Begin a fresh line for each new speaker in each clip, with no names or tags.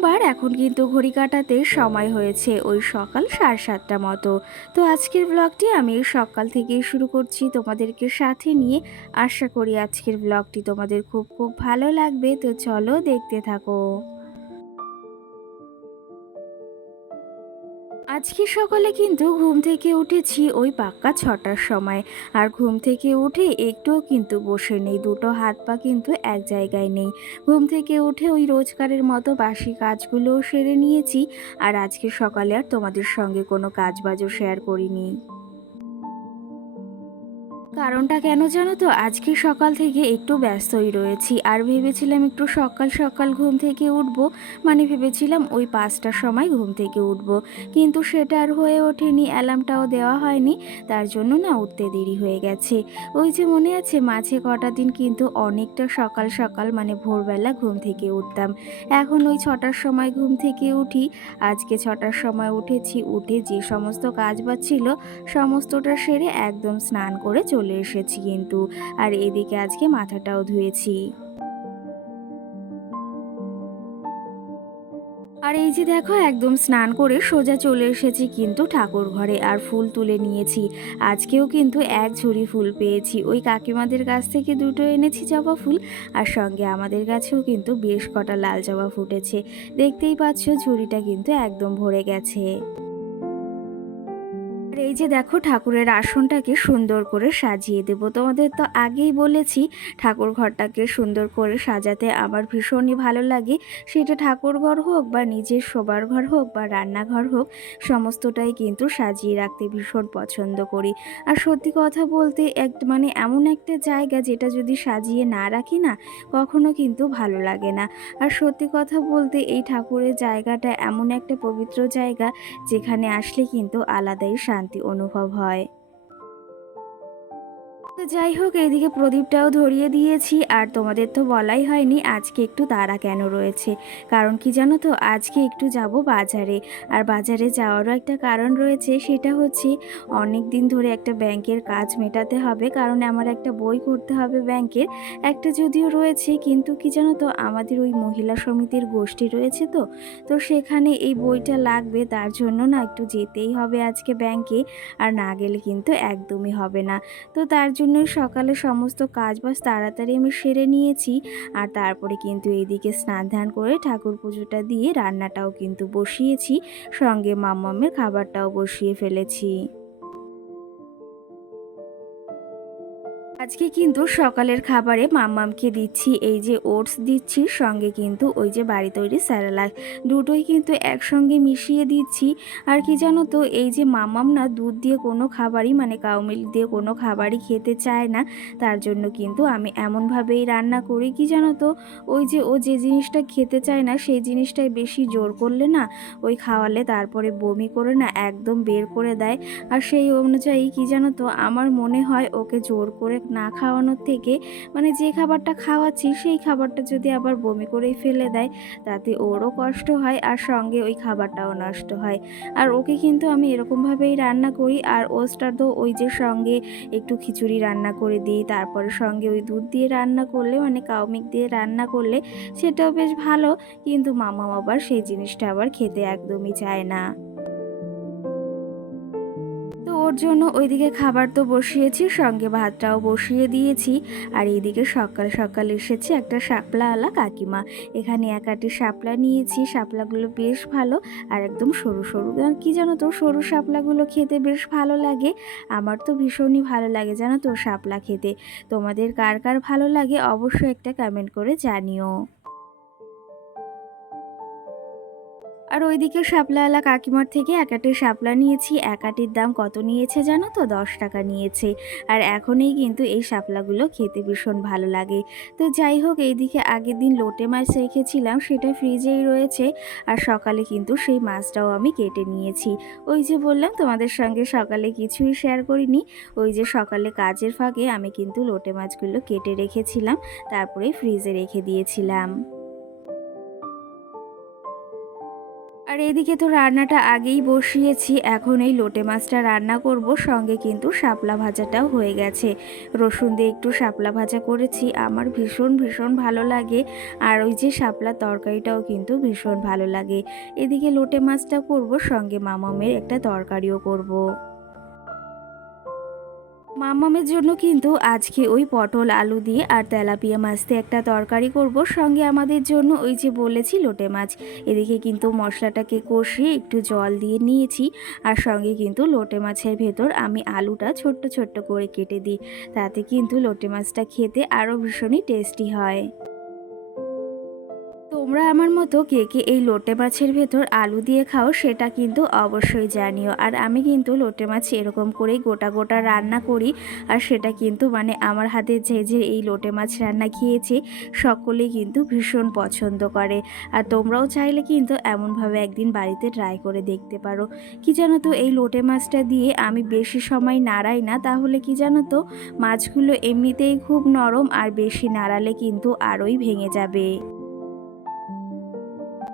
সোমবার এখন কিন্তু ঘড়ি কাটাতে সময় হয়েছে ওই সকাল সাড়ে সাতটা মতো। তো আজকের ব্লগটি আমি সকাল থেকেই শুরু করছি তোমাদেরকে সাথে নিয়ে। আশা করি আজকের ব্লগটি তোমাদের খুব খুব ভালো লাগবে। তো চলো দেখতে থাকো। আজকে সকালে কিন্তু ঘুম থেকে উঠেছি ওই পাক্কা ছটার সময়। আর ঘুম থেকে উঠে একটুও কিন্তু বসে নেই, দুটো হাত পা কিন্তু এক জায়গায় নেই। ঘুম থেকে উঠে ওই রোজগারের মতো বাসি কাজগুলোও সেরে নিয়েছি। আর আজকে সকালে আর তোমাদের সঙ্গে কোনো কাজ বাজও শেয়ার করিনি। কারণটা কেন জানো তো? আজকে সকাল থেকে একটু ব্যস্তই রয়েছি। আর ভেবেছিলাম একটু সকাল সকাল ঘুম থেকে উঠবো। মানে ভেবেছিলাম ওই পাঁচটার সময় ঘুম থেকে উঠবো। কিন্তু সেটা আর হয়ে ওঠেনি, অ্যালার্মটাও দেওয়া হয়নি। তার জন্য না উঠতে দেরি হয়ে গেছে। ওই যে মনে আছে, মাঝে কটা দিন কিন্তু অনেকটা সকাল সকাল মানে ভোরবেলা ঘুম থেকে উঠতাম। এখন ওই ছটার সময় ঘুম থেকে উঠি। আজকে ছটার সময় উঠেছি, উঠে যে সমস্ত কাজ বাজ ছিল, সমস্তটা সেরে একদম স্নান করে চলে এসেছি কিন্তু, আর এদিকে আজকে মাথাটাও ধুয়েছি। আর এই যে দেখো, একদম স্নান করে সোজা চলে এসেছি কিন্তু ঠাকুর ঘরে, আর ফুল তুলে নিয়েছি। আজকেও কিন্তু এক ঝুড়ি ফুল পেয়েছি। ওই কাকিমাদের কাছ থেকে দুটো এনেছি জবা ফুল, আর সঙ্গে আমাদের কাছেও কিন্তু বেশ কটা লাল জবা ফুটেছে। দেখতেই পাচ্ছ, ঝুড়িটা কিন্তু একদম ভরে গেছে। আর এই যে দেখো ঠাকুরের আসনটাকে সুন্দর করে সাজিয়ে দেব। তোমাদের তো আগেই বলেছি ঠাকুর ঘরটাকে সুন্দর করে সাজাতে আমার ভীষণই ভালো লাগে। সেটা ঠাকুর ঘর হোক বা নিজের শোবার ঘর হোক বা রান্নাঘর হোক, সমস্তটাই কিন্তু সাজিয়ে রাখতে ভীষণ পছন্দ করি। আর সত্যি কথা বলতে এক মানে এমন একটা জায়গা যেটা যদি সাজিয়ে না রাখি না, কখনো কিন্তু ভালো লাগে না। আর সত্যি কথা বলতে এই ঠাকুরের জায়গাটা এমন একটা পবিত্র জায়গা, যেখানে আসলে কিন্তু আলাদাই শান্তি অনুভব হয়। তো যাই হোক এইদিকে প্রদীপটাও ধরিয়ে দিয়েছি আর তোমাদের তো বলাই হয়নি আজকে একটু তারা কেন রয়েছে? কারণ কি জানো তো, আজকে একটু যাব বাজারে। আর বাজারে যাওয়ারও একটা কারণ রয়েছে, সেটা হচ্ছে অনেক দিন ধরে একটা ব্যাংকের কাজ মেটাতে হবে। কারণ আমার একটা বই করতে হবে ব্যাংকের, একটা যদিও রয়েছে, কিন্তু কি জানো তো, আমাদের ওই মহিলা সমিতির গোষ্ঠী রয়েছে তো। তো সেখানে এই বইটা লাগবে, তার জন্য না একটু যেতেই হবে আজকে ব্যাংকে, আর না গেলে কিন্তু একদমই হবে না। তো তার জন্যই সকালে সমস্ত কাজ বাজ তাড়াতাড়ি আমি সেরে নিয়েছি। আর তারপরে কিন্তু এদিকে স্নান ধ্যান করে ঠাকুর পুজোটা দিয়ে রান্নাটাও কিন্তু বসিয়েছি। সঙ্গে মাম্মামের খাবারটাও বসিয়ে ফেলেছি। আজকে কিন্তু সকালের খাবারে মাম্মামকে দিচ্ছি, এই যে ওটস দিচ্ছি, সঙ্গে কিন্তু ওই যে বাড়ি তৈরি স্যারালাক দুটোই কিন্তু একসঙ্গে মিশিয়ে দিচ্ছি। আর কি জানো তো, এই যে মাম্মাম না দুধ দিয়ে কোনো খাবারই মানে কাউ দিয়ে কোনো খাবারই খেতে চায় না, তার জন্য কিন্তু আমি এমনভাবেই রান্না করি। কি জানো তো, ওই যে ও যে জিনিসটা খেতে চায় না, সেই জিনিসটাই বেশি জোর করলে না, ওই খাওয়ালে তারপরে বমি করে না একদম বের করে দেয়। আর সেই অনুযায়ী কি জানো তো, আমার মনে হয় ওকে জোর করে না খাওয়ানোর থেকে মানে যে খাবারটা খাওয়াচ্ছি সেই খাবারটা যদি আবার বমি করেই ফেলে দেয়, তাতে ওরও কষ্ট হয় আর সঙ্গে ওই খাবারটাও নষ্ট হয়। আর ওকে কিন্তু আমি এরকমভাবেই রান্না করি আর তো ওই যে সঙ্গে একটু খিচুড়ি রান্না করে দিই, তারপরে সঙ্গে ওই দুধ দিয়ে রান্না করলে মানে কাউমিক দিয়ে রান্না করলে সেটাও বেশ ভালো, কিন্তু মামা আবার সেই জিনিসটা আবার খেতে একদমই চায় না। ওর জন্য ওইদিকে খাবার তো বসিয়েছি, সঙ্গে ভাতটাও বসিয়ে দিয়েছি। আর এইদিকে সকাল সকাল এসেছে একটা শাপলাওয়ালা কাকিমা। এখানে একাটি শাপলা নিয়েছি, শাপলাগুলো বেশ ভালো। আর একদম সরু সরু কি জানো তো, সরু শাপলাগুলো খেতে বেশ ভালো লাগে। আমার তো ভীষণই ভালো লাগে জানো তো শাপলা খেতে। তোমাদের কার কার ভালো লাগে অবশ্যই একটা কমেন্ট করে জানিও। আর ওইদিকে শাপলাওয়ালা কাকিমার থেকে একাটি শাপলা নিয়েছি, এক একাটির দাম কত নিয়েছে জানো তো? দশ টাকা নিয়েছে। আর এখনই কিন্তু এই শাপলাগুলো খেতে ভীষণ ভালো লাগে। তো যাই হোক, এইদিকে আগের দিন লোটে মাছ রেখেছিলাম, সেটা ফ্রিজেই রয়েছে। আর সকালে কিন্তু সেই মাছটাও আমি কেটে নিয়েছি। ওই যে বললাম, তোমাদের সঙ্গে সকালে কিছুই শেয়ার করিনি। ওই যে সকালে কাজের ফাঁকে আমি কিন্তু লোটে মাছগুলো কেটে রেখেছিলাম, তারপরে ফ্রিজে রেখে দিয়েছিলাম। আর এদিকে তো রান্নাটা আগেই বসিয়েছি, এখন এই লোটে মাছটা রান্না করব, সঙ্গে কিন্তু শাপলা ভাজাটাও হয়ে গেছে। রসুন দিয়ে একটু শাপলা ভাজা করেছি, আমার ভীষণ ভীষণ ভালো লাগে। আর ওই যে শাপলা তরকারিটাও কিন্তু ভীষণ ভালো লাগে। এদিকে লোটে মাছটা করব, সঙ্গে মামামের একটা তরকারিও করব। মামামের জন্য কিন্তু আজকে ওই পটল, আলু দিয়ে আর তেলাপিয়া মাছ দিয়ে একটা তরকারি করব। সঙ্গে আমাদের জন্য ওই যে বলেছি লোটে মাছ, এদিকে কিন্তু মশলাটাকে কষিয়ে একটু জল দিয়ে নিয়েছি। আর সঙ্গে কিন্তু লোটে মাছের ভেতর আমি আলুটা ছোট্ট ছোট্ট করে কেটে দিই। তাতে কিন্তু লোটে মাছটা খেতে আরও ভীষণই টেস্টি হয়। তোমরা আমার মতো কে কে এই লোটে মাছের ভেতর আলু দিয়ে খাও সেটা কিন্তু অবশ্যই জানিও। আর আমি কিন্তু লোটে মাছ এরকম করেই গোটা গোটা রান্না করি। আর সেটা কিন্তু মানে আমার হাতে যে যে এই লোটে মাছ রান্না খেয়েছে সকলেই কিন্তু ভীষণ পছন্দ করে। আর তোমরাও চাইলে কিন্তু এমনভাবে একদিন বাড়িতে ট্রাই করে দেখতে পারো। কি জানো তো এই লোটে মাছটা দিয়ে আমি বেশি সময় নাড়াই না, তাহলে কি জানো তো মাছগুলো এমনিতেই খুব নরম আর বেশি নাড়ালে কিন্তু আরোই ভেঙে যাবে।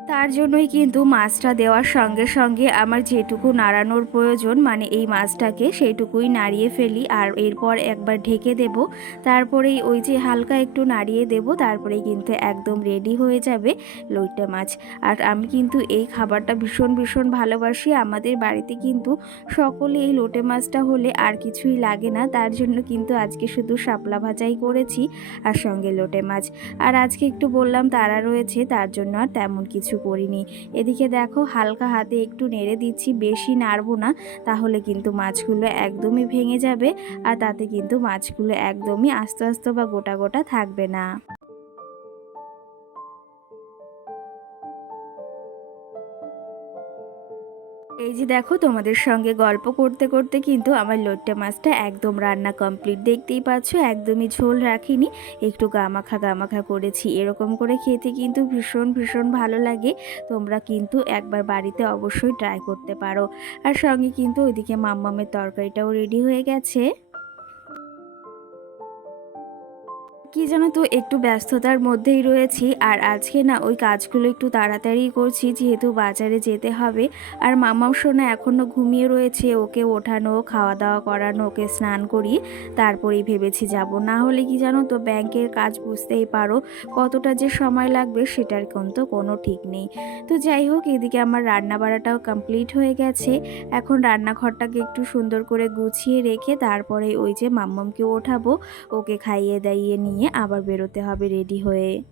তার জন্যই কিন্তু মাছটা দেওয়ার সঙ্গে সঙ্গে আমার যেটুকু নাড়ানোর প্রয়োজন মানে এই মাছটাকে সেইটুকুই নাড়িয়ে ফেলি আর এরপর একবার ঢেকে দেব। তারপরেই ওই যে হালকা একটু নাড়িয়ে দেব, তারপরেই কিন্তু একদম রেডি হয়ে যাবে লইটে মাছ। আর আমি কিন্তু এই খাবারটা ভীষণ ভীষণ ভালোবাসি। আমাদের বাড়িতে কিন্তু সকলে এই লোটে মাছটা হলে আর কিছুই লাগে না। তার জন্য কিন্তু আজকে শুধু শাপলা ভাজাই করেছি আর সঙ্গে লোটে মাছ। আর আজকে একটু বললাম তারা রয়েছে, তার জন্য আর তেমন কিছু করিনি। এদিকে দেখো, হালকা হাতে একটু নেড়ে দিচ্ছি, বেশি নাড়বো না, তাহলে কিন্তু মাছগুলো একদমই ভেঙে যাবে, আর তাতে কিন্তু মাছগুলো একদমই আস্তে আস্তে বা গোটা গোটা থাকবে না। এই যে দেখো, তোমাদের সঙ্গে গল্প করতে করতে কিন্তু আমার লোট্টা মাছটা একদম রান্না কমপ্লিট দেখতেই পাচ্ছ, একদমই ঝোল রাখিনি। একটু গামাখা গামাখা করেছি। এরকম করে খেতে কিন্তু ভীষণ ভীষণ ভালো লাগে। তোমরা কিন্তু একবার বাড়িতে অবশ্যই ট্রাই করতে পারো। আর সঙ্গে কিন্তু ওইদিকে মাম্মামের তরকারিটাও রেডি হয়ে গেছে। কি জানো তো, একটু ব্যস্ততার মধ্যেই রয়েছি আর আজকে না ওই কাজগুলো একটু তাড়াতাড়ি করছি, যেহেতু বাজারে যেতে হবে। আর মামাও সোনা এখনও ঘুমিয়ে রয়েছে, ওকে ওঠানো খাওয়া দাওয়া করানো, ওকে স্নান করিয়ে তারপরেই ভেবেছি যাব। না হলে কি জানো তো, ব্যাংকের কাজ বুঝতেই পারো, কতটা যে সময় লাগবে সেটার কিন্তু কোনো ঠিক নেই। তো যাই হোক, এদিকে আমার রান্না বাড়াটাও কমপ্লিট হয়ে গেছে। এখন রান্নাঘরটাকে একটু সুন্দর করে গুছিয়ে রেখে তারপরে ওই যে মাম্মামকে ওঠাবো, ওকে খাইয়ে দাইয়ে নিয়ে আবার বেরোতে হবে রেডি হয়ে।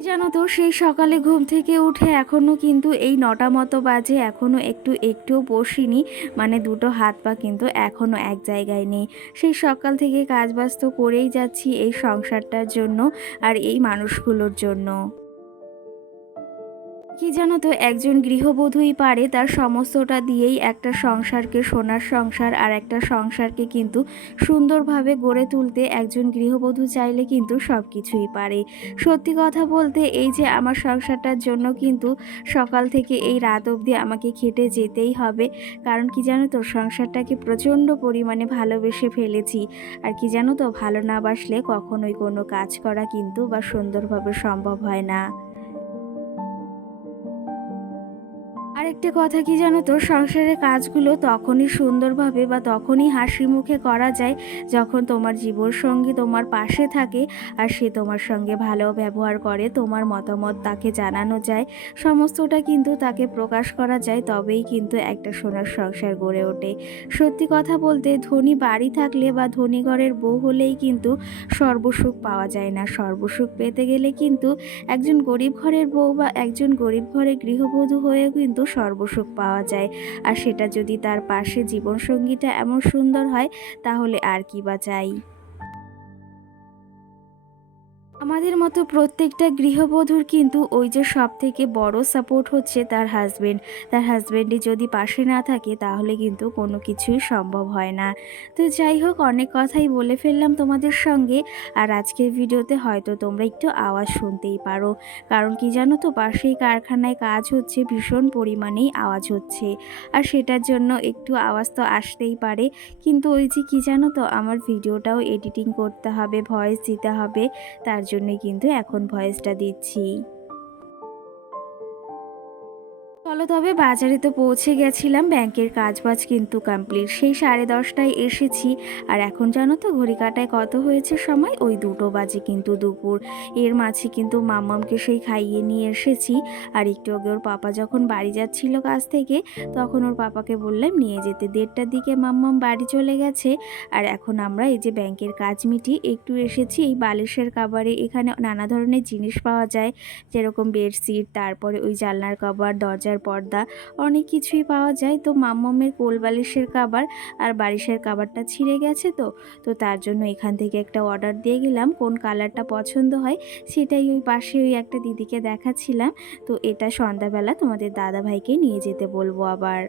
জানো তো, সেই সকালে ঘুম থেকে উঠে এখনও কিন্তু এই নটা মতো বাজে এখনও একটু একটুও বসিনি মানে দুটো হাত পা কিন্তু এখনও এক জায়গায় নেই। সেই সকাল থেকে কাজ বাজ তো করেই যাচ্ছি এই সংসারটার জন্য আর এই মানুষগুলোর জন্য। কি জানো তো, একজন গৃহবধূই পারে তার সমস্তটা দিয়েই একটা সংসারকে, সোনার সংসার আর একটা সংসারকে কিন্তু সুন্দরভাবে গড়ে তুলতে একজন গৃহবধূ চাইলে কিন্তু সব কিছুই পারে। সত্যি কথা বলতে, এই যে আমার সংসারটার জন্য কিন্তু সকাল থেকে এই রাত অবধি আমাকে খেটে যেতেই হবে, কারণ কি জানো তো, সংসারটাকে প্রচণ্ড পরিমাণে ভালোবেসে ফেলেছি। আর কি জানো তো, ভালো না বাসলে কখনোই কোনো কাজ করা কিন্তু বা সুন্দরভাবে সম্ভব হয় না। আরেকটা কথা কি জানো তো? সংসারের কাজগুলো তখনই সুন্দরভাবে বা তখনই হাসি মুখে করা যায় যখন তোমার জীবনসঙ্গী তোমার পাশে থাকে আর সে তোমার সঙ্গে ভালো ব্যবহার করে, তোমার মতামত তাকে জানানো যায়, সমস্তটা কিন্তু তাকে প্রকাশ করা যায়, তবেই কিন্তু একটা সোনার সংসার গড়ে ওঠে। সত্যি কথা বলতে ধনী বাড়ি থাকলে বা ধনী ঘরের বউ হলেই কিন্তু সর্বসুখ পাওয়া যায় না। সর্বসুখ পেতে গেলে কিন্তু একজন গরিব ঘরের বউ বা একজন গরিব ঘরের গৃহবধূ হয়েও কিন্তু সর্বসুখ পাওয়া যায়। আর সেটা যদি তার পাশে জীবনসঙ্গীটা এমন সুন্দর হয়, তাহলে আর কি বা চাই? আমাদের মতো প্রত্যেকটা গৃহবধূর কিন্তু ওই যে সব থেকে বড় সাপোর্ট হচ্ছে তার হাজবেন্ড তার হাজবেন্ডই যদি পাশে না থাকে, তাহলে কিন্তু কোনো কিছুই সম্ভব হয় না। তো যাই হোক, অনেক কথাই বলে ফেললাম তোমাদের সঙ্গে। আর আজকের ভিডিওতে হয়তো তোমরা একটু আওয়াজ শুনতেই পারো। কারণ কি জানো তো, পাশেই কারখানায় কাজ হচ্ছে, ভীষণ পরিমাণেই আওয়াজ হচ্ছে। আর সেটার জন্য একটু আওয়াজ তো আসতেই পারে। কিন্তু ওই যে কি জানো তো, আমার ভিডিওটাও এডিটিং করতে হবে ভয়েস দিতে হবে। তার জন্যই কিন্তু এখন ভয়েসটা দিচ্ছি। চলো তবে বাজারে তো পৌঁছে গেছিলাম, ব্যাংকের কাজবাজ কিন্তু কমপ্লিট সেই সাড়ে দশটায় এসেছি, আর এখন জানো তো ঘড়ি কাটায় কত হয়েছে সময়? ওই দুটো বাজে কিন্তু দুপুর। এর মাঝে কিন্তু মাম্মামকে সেই খাইয়ে নিয়ে এসেছি, আর একটু আগে ওর পাপা যখন বাড়ি যাচ্ছিল কাজ থেকে, তখন ওর পাপাকে বললাম, নিয়ে যেতে। দেড়টার দিকে মাম্মাম বাড়ি চলে গেছে, আর এখন আমরা এই যে ব্যাংকের কাজ মিটি, একটু এসেছি, এই বালিশের কাবারে এখানে নানা ধরনের জিনিস পাওয়া যায়, যেরকম বেডশিট, তারপরে ওই জানলার কভার, দরজার পর্দা। অনেক কিছুই পাওয়া যায়। তো মাম্মামের কোলবালিশের কাবার আর বালিশের কাবারটা ছিঁড়ে গেছে তো। তো তার জন্য এখান থেকে একটা অর্ডার দিয়ে গেলাম। কোন কালারটা পছন্দ হয় সেটাই ওই পাশে ওই একটা দিদিকে দেখাচ্ছিলাম। তো এটা সন্ধ্যাবেলা তোমাদের দাদাভাইকে নিয়ে যেতে বলব আবার।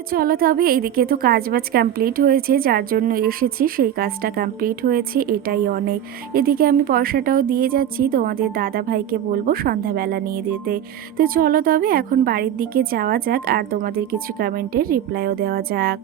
তো চলো তবে এইদিকে তো কাজ বাজ কমপ্লিট হয়েছে, যার জন্য এসেছি, সেই কাজটা কমপ্লিট হয়েছে, এটাই অনেক। এদিকে আমি পয়সাটাও দিয়ে যাচ্ছি, তোমাদের দাদা ভাইকে বলব সন্ধ্যাবেলা নিয়ে যেতে। তো চলো তবে এখন বাড়ির দিকে যাওয়া যাক, আর তোমাদের কিছু কমেন্টের রিপ্লাইও দেওয়া যাক।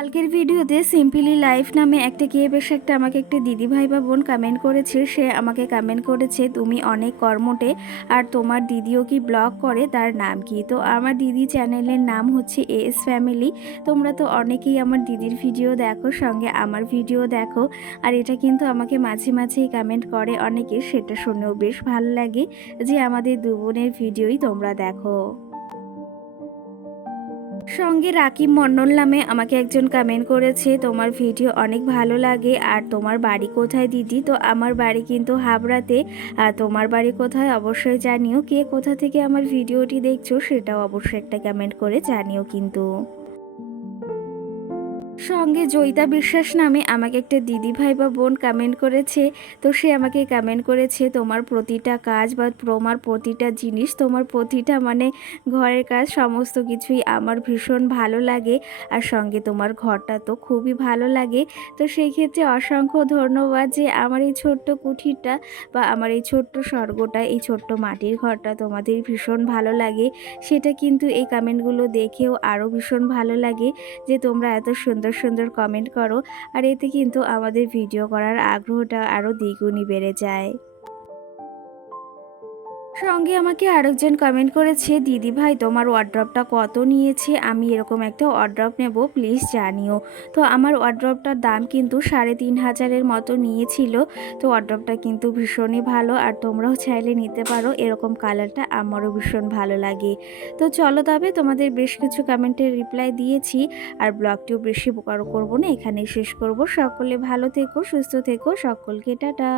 কালকের ভিডিওতে সিম্পলি লাইফ নামে একটা কে বেশ একটা আমাকে একটা দিদি ভাই বা বোন কমেন্ট করেছে। সে আমাকে কমেন্ট করেছে, তুমি অনেক কর্মটে আর তোমার দিদিও কি ব্লগ করে? তার নাম কি? তো আমার দিদি চ্যানেলের নাম হচ্ছে এস ফ্যামিলি তোমরা তো অনেকেই আমার দিদির ভিডিও দেখো, সঙ্গে আমার ভিডিও দেখো। আর এটা কিন্তু আমাকে মাঝে মাঝেই কমেন্ট করে অনেকে, সেটা শুনেও বেশ ভালো লাগে যে আমাদের দু বোনের ভিডিওই তোমরা দেখো। সঙ্গে রাকিব মন্ডল নামে আমাকে একজন কমেন্ট করেছে, তোমার ভিডিও অনেক ভালো লাগে, আর তোমার বাড়ি কোথায় দিদি? তো আমার বাড়ি কিন্তু হাবড়াতে, আর তোমার বাড়ি কোথায় অবশ্যই জানিও, কে কোথা থেকে আমার ভিডিওটি দেখছ সেটাও অবশ্যই একটা কমেন্ট করে জানিও কিন্তু। সঙ্গে জয়িতা বিশ্বাস নামে আমাকে একটা দিদি ভাই বা বোন কমেন্ট করেছে। তো সে আমাকে কমেন্ট করেছে, তোমার প্রতিটা কাজ বা তোমার প্রতিটা জিনিস, তোমার প্রতিটা মানে ঘরের কাজ, সমস্ত কিছুই আমার ভীষণ ভালো লাগে। আর সঙ্গে তোমার ঘরটা তো খুবই ভালো লাগে। তো সেই ক্ষেত্রে অসংখ্য ধন্যবাদ যে আমার এই ছোট্ট কুঠিরটা বা আমার এই ছোট্ট স্বর্গটা, এই ছোট্ট মাটির ঘরটা তোমাদের ভীষণ ভালো লাগে। সেটা কিন্তু এই কমেন্টগুলো দেখেও আরও ভীষণ ভালো লাগে যে তোমরা এত সুন্দর সুন্দর কমেন্ট করো। আর এতে কিন্তু আমাদের ভিডিও করার আগ্রহটা আরও দ্বিগুণই বেড়ে যায়। সঙ্গে আমাকে আরেকজন কমেন্ট করেছে, দিদি ভাই, তোমার ওয়ার্ড্রপটা কত নিয়েছে? আমি এরকম একটা ওয়ার্ড্রপ নেব প্লিজ জানিও। তো আমার ওয়ার্ড্রপটার দাম কিন্তু সাড়ে তিন হাজারের মতো নিয়েছিল। তো ওয়ার্ড্রপটা কিন্তু ভীষণই ভালো, আর তোমরাও চাইলে নিতে পারো, এরকম কালারটা আমারও ভীষণ ভালো লাগে। তো চলো তবে, তোমাদের বেশ কিছু কমেন্টের রিপ্লাই দিয়েছি, আর ব্লগটিও বেশি বড় করব না, এখানেই শেষ করব। সকলে ভালো থেকো, সুস্থ থেকো, সকলকে টাটা।